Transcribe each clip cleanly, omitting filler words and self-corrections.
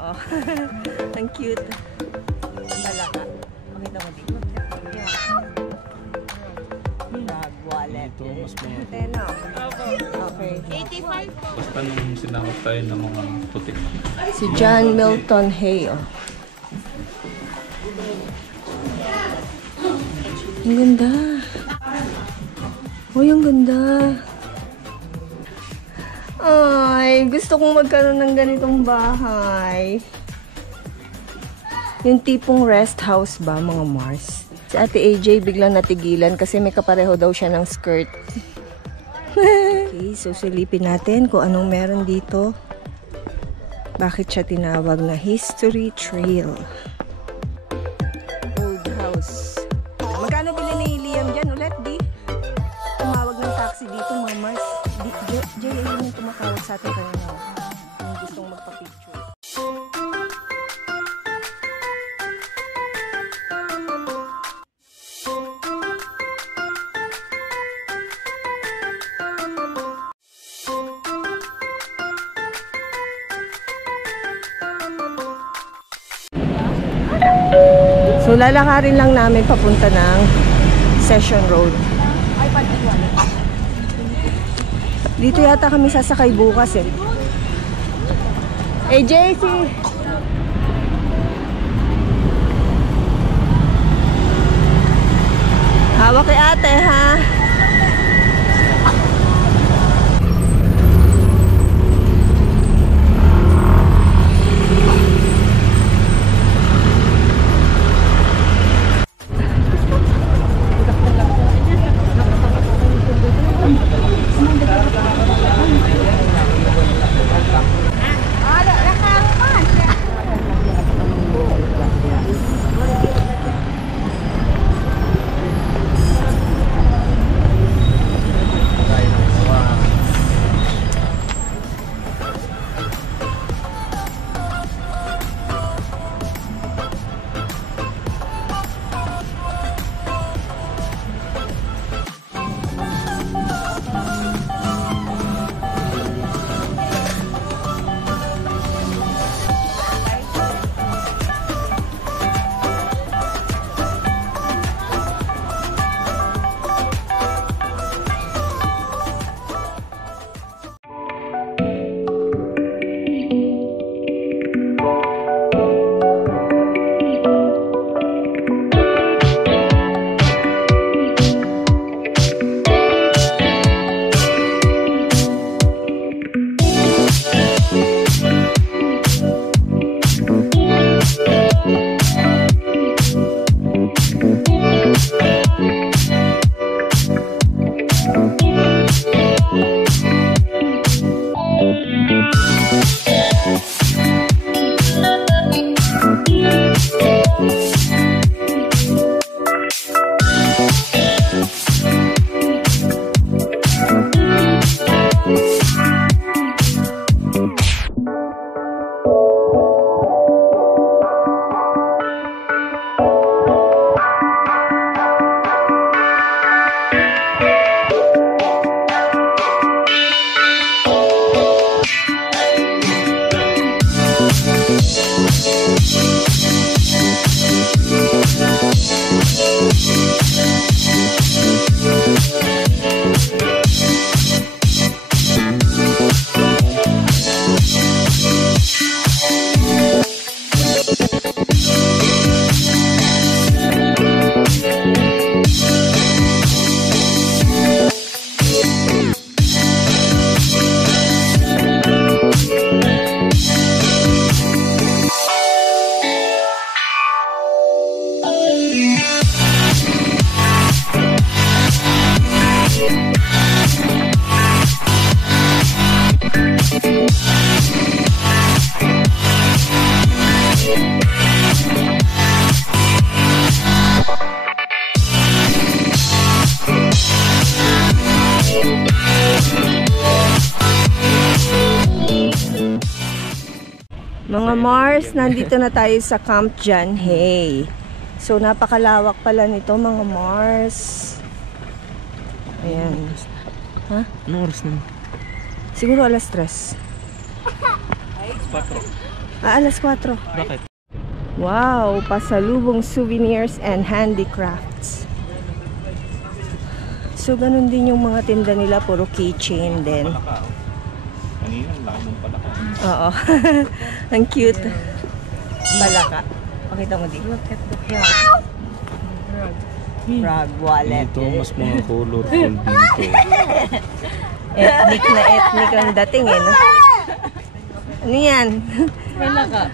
Oh, ang cute. Malaka. Pakita mo dito. Nag-wallet. Ito, mas mga... Teno. Okay. 85 po. Basta nung sinakot tayo ng mga putik. Si John Milton Hay. Oh. Ang ganda. Uy, ang ganda. Ay, gusto kong magkaroon ng ganitong bahay. Yung tipong rest house ba, mga Mars? Si Ate AJ biglang natigilan kasi may kapareho daw siya ng skirt. Okay, so silipin natin kung anong meron dito. Bakit siya tinawag na History Trail? Old house. Magkano bili ni Liam dyan ulit, di? Tumawag ng taxi dito, mga Mars. Jay, ayun yung tumatawag sa atin kanina. Yung gustong magpa-picture. So, lalakarin lang namin papunta ng Session Road. Dito yata kami sasakay bukas eh. Hey, JC! Hawak kay ate, ha? Mga Mars, nandito na tayo sa Camp John Hay. So, napakalawak pala nito, mga Mars. Ayan. Ha? Anong oras na? Siguro alas 3. 4. Alas 4. Bakit? Wow, pasalubong souvenirs and handicrafts. So, ganun din yung mga tinda nila. Puro keychain din. Palaka. Kanina, laki mong palaka. Oo. Ang cute. Palaka. Pakita mo dito. Look at the frog. Frog wallet. Ito, mas mga colorful dito. Ethnic na ethnic ang dating eh, no? Ano yan? Palaka.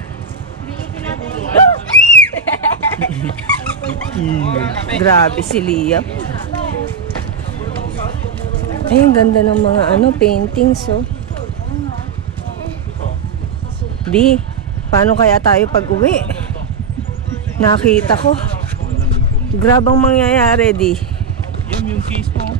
Grabe si Liam. Ay, ang ganda ng mga paintings, oh. Di, paano kaya tayo pag-uwi? Nakita ko. Grabang mangyayari, di. Yan yung case mo.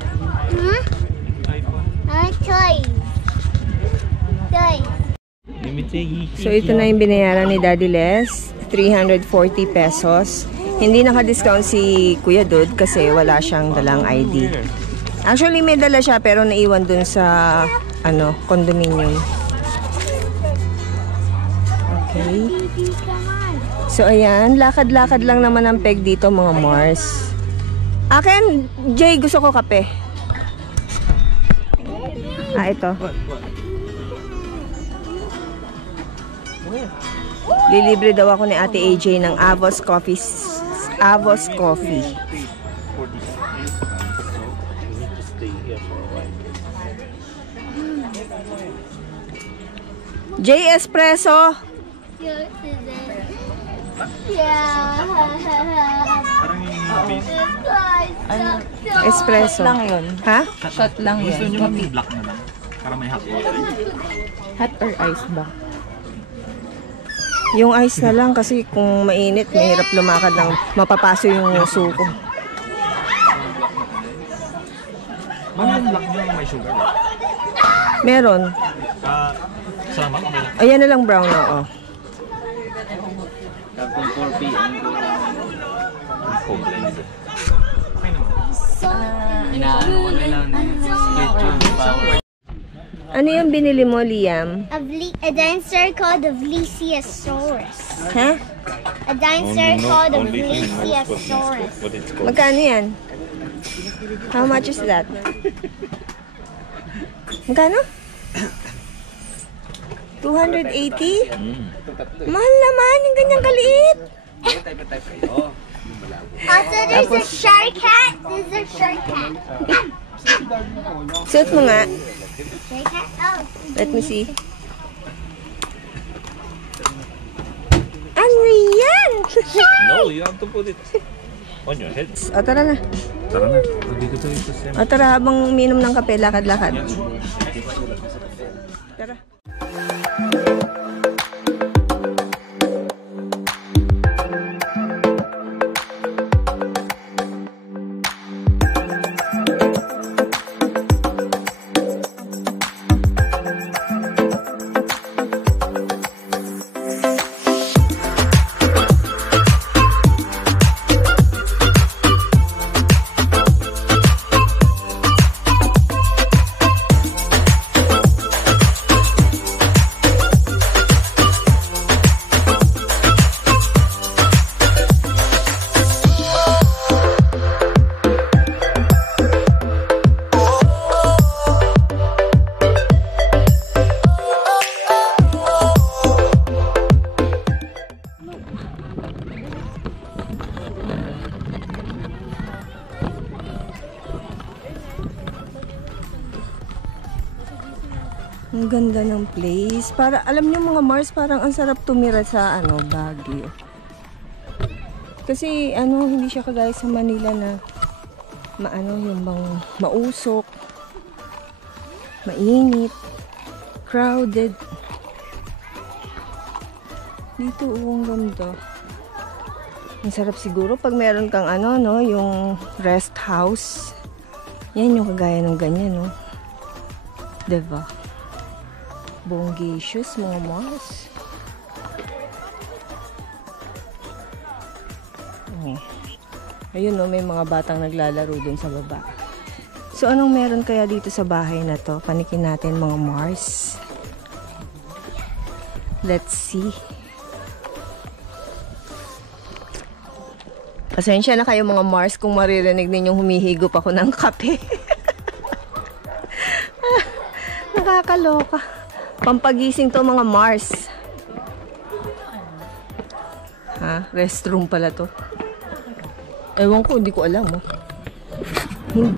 So, ito na yung binayaran ni Daddy Les. 340 pesos. Hindi naka-discount si Kuya Dud kasi wala siyang dalang ID. Actually, may dala siya pero naiwan dun sa condominium. Okay. So, ayan. Lakad-lakad lang naman ang peg dito, mga Mars. Akin, Jay, gusto ko kape. Ito. Lilibre daw ako ni Ate AJ ng Avos Coffee. Avos Coffee. J Espresso. Espresso. Shot lang yun. Ha? Shot lang Gusto yun. nyo mag black na lang? Para may hot water. Hot or ice ba? Yung ice na lang kasi kung mainit, mahirap lumakad ng mapapaso yung suko. Ma'am, yung black nyo may sugar. Meron. Salamat. Okay lang. Ayan na lang brown na, oh. Kung 4 p.m. Cold blend. Okay naman. Inaano ko na lang schedule power. Ano yung binili mo, Liam? A dinosaur called the Vlesiasaurus. Ha? A dinosaur called the Vlesiasaurus. Magkano yan? How much is that? Magkano? 280? Mahal naman, yung ganyang kaliit. Also, there's a shark cat. There's a shark cat. Suot mo nga. Shark cat? Oh. Let me see. Ano yan? No, you have to put it on your head. O, tara na. Tara na. Dito tayo sa sem. O, tara, habang uminom ng kape, lakad-lakad. Tara. Ang ganda ng place. Para, alam niyo mga Mars, parang ang sarap tumira sa Baguio. Kasi hindi siya kagaya sa Manila na yung bang mausok, mainit, crowded. Dito ang ganda. Ang sarap siguro pag meron kang yung rest house. Yan yung kagaya ng ganyan, no? Diba? Bongacious, mga Mars. Ayun, no, may mga batang naglalaro dun sa baba. So, anong meron kaya dito sa bahay na to? Panikin natin, mga Mars. Let's see. Pasensya na kayo mga Mars kung maririnig ninyong humihigop ako ng kape. Nakakaloka. Pampagising to mga Mars. Ha? Restroom pala to. Ewan ko, hindi ko alam. Oh.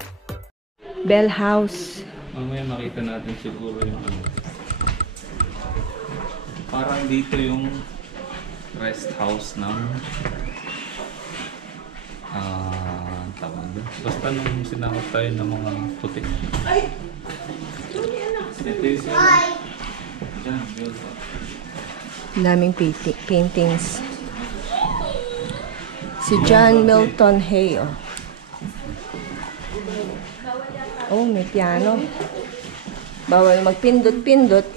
Bell House. Mamaya makita natin siguro yung ano. Parang dito yung rest house ng tawag doon. Basta nung sinakot tayo ng mga puti. Ay! Ito yung dyan, build-up. Daming paintings. Si John Milton Hay. Oh. Oh, may piano. Bawal magpindot-pindot.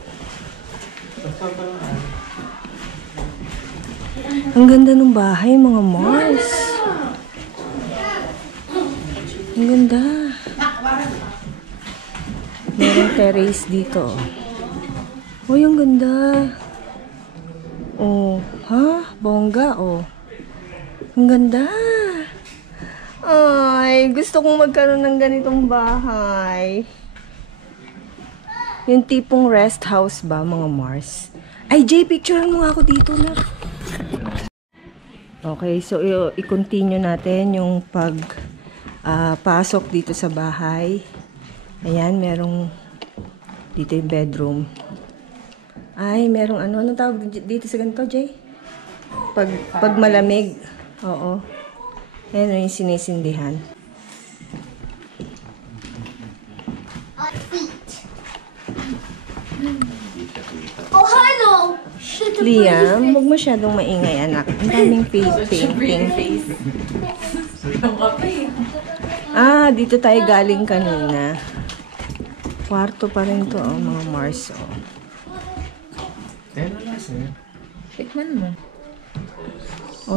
Ang ganda ng bahay, mga Mars. Ang ganda. Merong terrace dito. Oh, ang ganda. Oh, ha? Bongga, oh. Ang ganda. Ay, gusto kong magkaroon ng ganitong bahay. Yung tipong rest house ba, mga Mars? Ay, Jay, picturean mo ako dito na. Okay, so i-continue natin yung pasok dito sa bahay. Ayan, merong dito yung bedroom. Ay, merong anong tawag dito sa ganito, Jay? Pag malamig. Oo. Ayan yung sinisindihan. Oh, hello. Liam, huwag masyadong maingay, anak. Ang daming painting. Ah, dito tayo galing kanina. Kwarto pa rin to, oh, mga Mars. Oh. Tikman mo.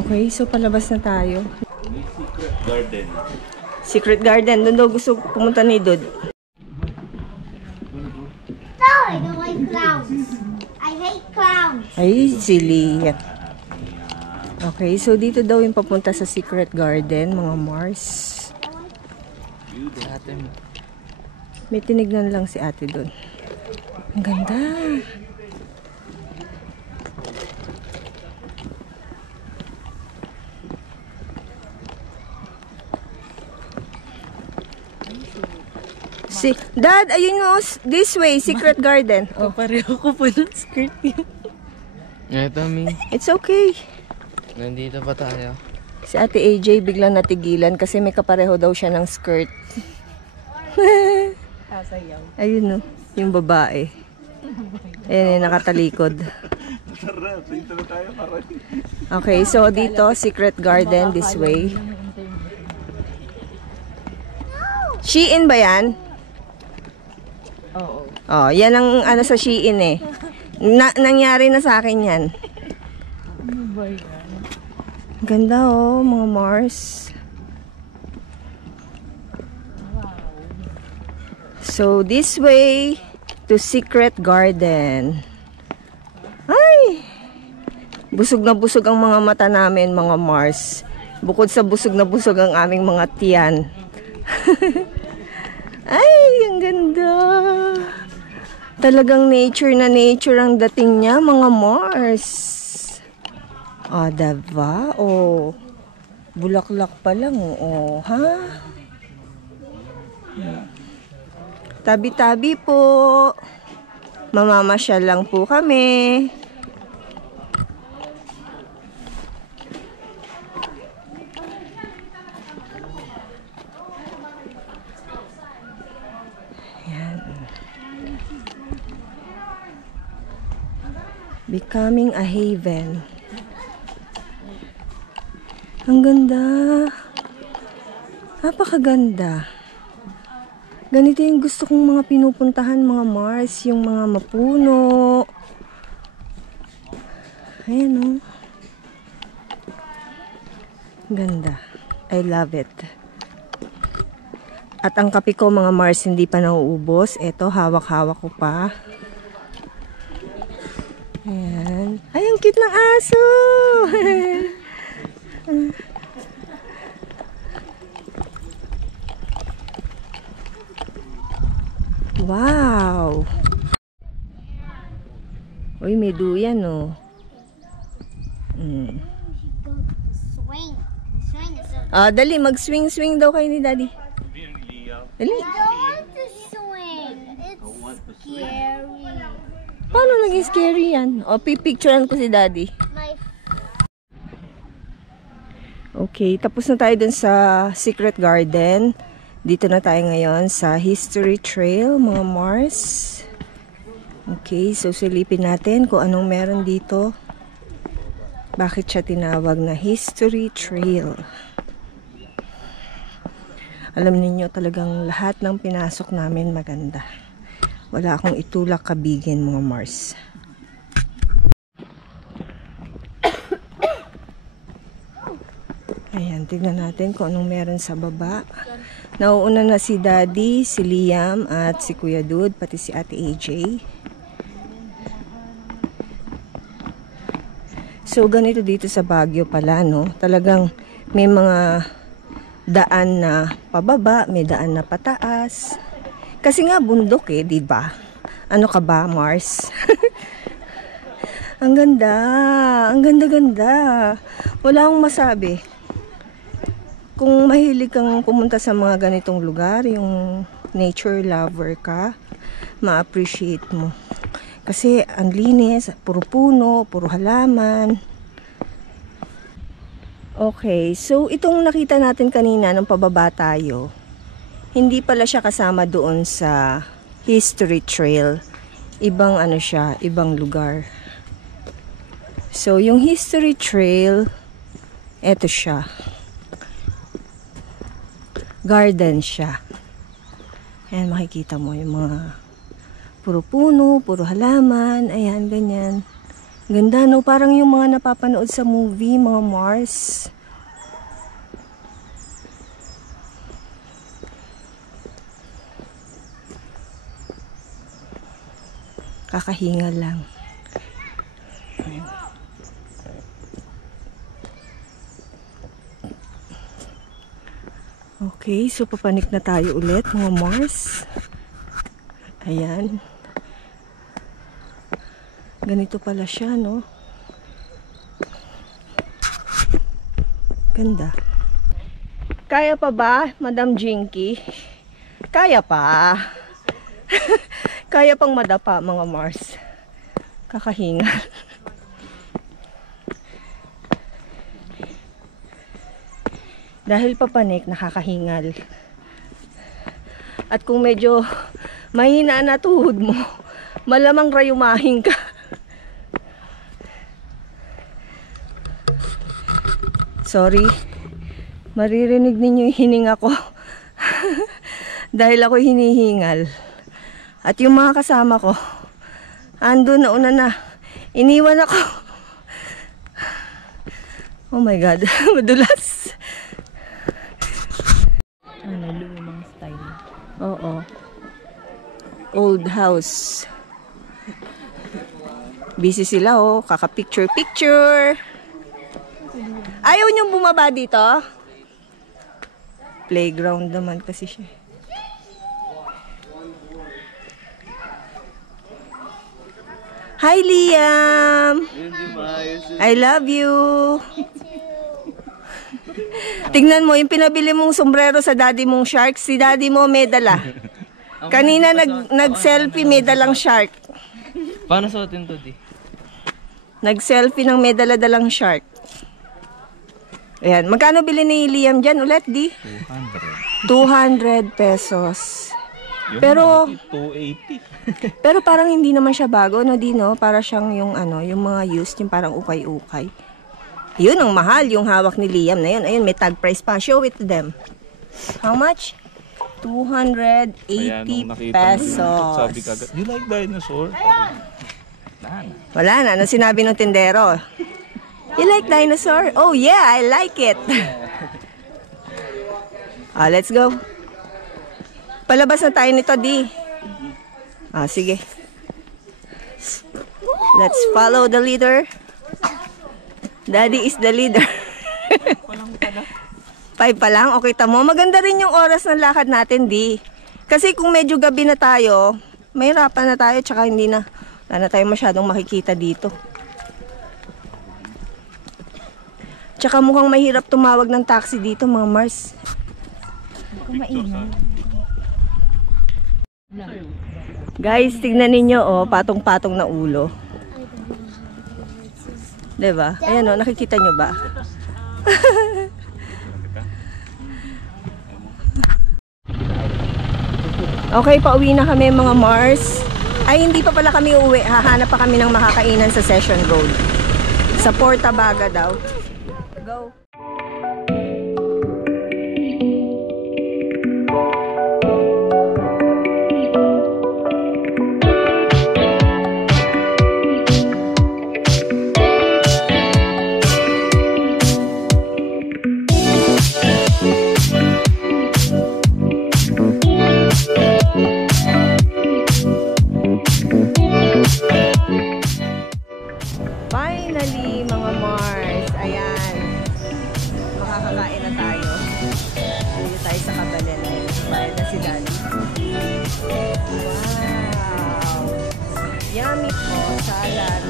Okay, so palabas na tayo. Secret garden. Secret garden. Doon daw gusto pumunta ni Dud. No, I don't like clowns. I hate clowns. Ay, silly. Okay, so dito daw yung papunta sa secret garden, mga Mars. May tinignan lang si ate doon. Ang ganda. Dad, ayun mo, this way, secret garden. Oh, pareho ko pa ng skirt yun. Eto, Mi. It's okay. Nandito pa tayo. Si ate AJ biglang natigilan kasi may kapareho daw siya ng skirt. Kasayaw. Ayun no, yung babae. Ayan, nakatalikod. Okay, so dito, secret garden, this way. Shein ba yan? Oo. Oh, yan ang ano sa Shein eh. Nangyari na sa akin yan. Ano ba yan? Ganda oh, mga Mars. So, this way to secret garden. Ay! Busog na busog ang mga mata namin, mga Mars. Bukod sa busog na busog ang aming mga tiyan. Ay, ang ganda. Talagang nature na nature ang dating niya, mga Mars. Ah, diba? Oh, bulaklak pa lang. Oh, ha? Tabi-tabi po. Mamamasyal lang po kami. Becoming a haven. Ang ganda. Napakaganda. Ganito yung gusto kong mga pinupuntahan, mga Mars. Yung mga mapuno. Ayan o. Oh. Ganda. I love it. At ang kape ko, mga Mars, hindi pa nauubos. Ito, hawak-hawak ko pa. Ayan. Ay, ang cute ng aso! Wow! Uy, may duyan, oh. Swing. The swing is so. Ah, dali, mag-swing-swing daw kayo ni Daddy. Dali. I don't want to swing. It's scary. Paano naging scary yan? O, pipicturean ko si Daddy. My Okay, tapos na tayo dun sa Secret Garden. Dito na tayo ngayon sa History Trail, mga Mars. Okay, so silipin natin kung anong meron dito. Bakit siya tinawag na History Trail? Alam niyo talagang lahat ng pinasok namin maganda. Wala akong itulak kabigin, mga Mars. Ayan, tignan natin kung anong meron sa baba. Nauuna na si Daddy, si Liam, at si Kuya Dude, pati si Ate AJ. So, ganito dito sa Baguio pala, no? Talagang may mga daan na pababa, may daan na pataas. Kasi nga bundok eh, di ba? Ano ka ba, Mars? Ang ganda, ang ganda-ganda. Wala akong masabi. Kung mahilig kang pumunta sa mga ganitong lugar, yung nature lover ka, ma-appreciate mo. Kasi ang linis, puro puno, puro halaman. Okay, so itong nakita natin kanina nung pababa tayo, hindi pala siya kasama doon sa History Trail. Ibang ano siya, ibang lugar. So yung History Trail, eto siya. Garden siya. Ayan, makikita mo yung mga puro puno, puro halaman. Ayan, ganyan. Ganda, no? Parang yung mga napapanood sa movie, mga Mars. Kakahinga lang. Okay, so papanik na tayo ulit, mga Mars. Ayan. Ganito pala siya, no? Ganda. Kaya pa ba, Madam Jinky? Kaya pa. Kaya pang madapa, mga Mars. Kakahinga. Dahil papanik, nakakahingal. At kung medyo mahina na tuhod mo, malamang rayumahin ka. Sorry. Maririnig ninyo yung hininga ko. Dahil ako hinihingal. At yung mga kasama ko, ando na una na. Iniwan ako. Oh my God. Madulas. Ano, lumang style. Oo. Old house. Busy sila, oh. Kaka-picture-picture. Ayaw niyong bumaba dito? Playground naman kasi siya. Hi, Liam! I love you! Tingnan mo, yung pinabili mong sombrero sa daddy mong shark, si daddy mo may dala. Kanina nag-selfie, may dalang shark. Paano suotin to, di? Nag-selfie ng may dala-dalang shark. Ayan, magkano bili ni Liam dyan ulit, di? 200 pesos. Yung Pero 280. pero parang hindi naman siya bago, no, di, no? Para siyang yung ano, yung mga used, yung parang ukay-ukay. Yun ang mahal, yung hawak ni Liam na yun. Ayun, may tag price pa. Show it to them. How much? 280 pesos. Sabi ka, you like dinosaur? Wala na. Ano sinabi ng tindero? You like dinosaur? Oh yeah, I like it. Let's go. Palabas na tayo nito, di. Sige. Let's follow the leader. Daddy is the leader. 5 pa lang? Okay, tamo. Maganda rin yung oras ng lakad natin, di. Kasi kung medyo gabi na tayo, mahirapan na tayo, tsaka wala na tayo masyadong makikita dito. Tsaka mukhang mahirap tumawag ng taxi dito, mga Mars. Guys, tignan ninyo, oh, patong-patong na ulo. Diba? Ayan, oh, nakikita nyo ba? Okay, pauwi na kami mga Mars. Ay, hindi pa pala kami uuwi. Hahanap pa kami ng makakainan sa Session Road. Sa Porta Baga daw. Go! Finally, mga Mars. Ayan. Makakakain na tayo. Dito tayo sa Kabalan. Bayad na si Daddy. Wow! Yummy po. Salad.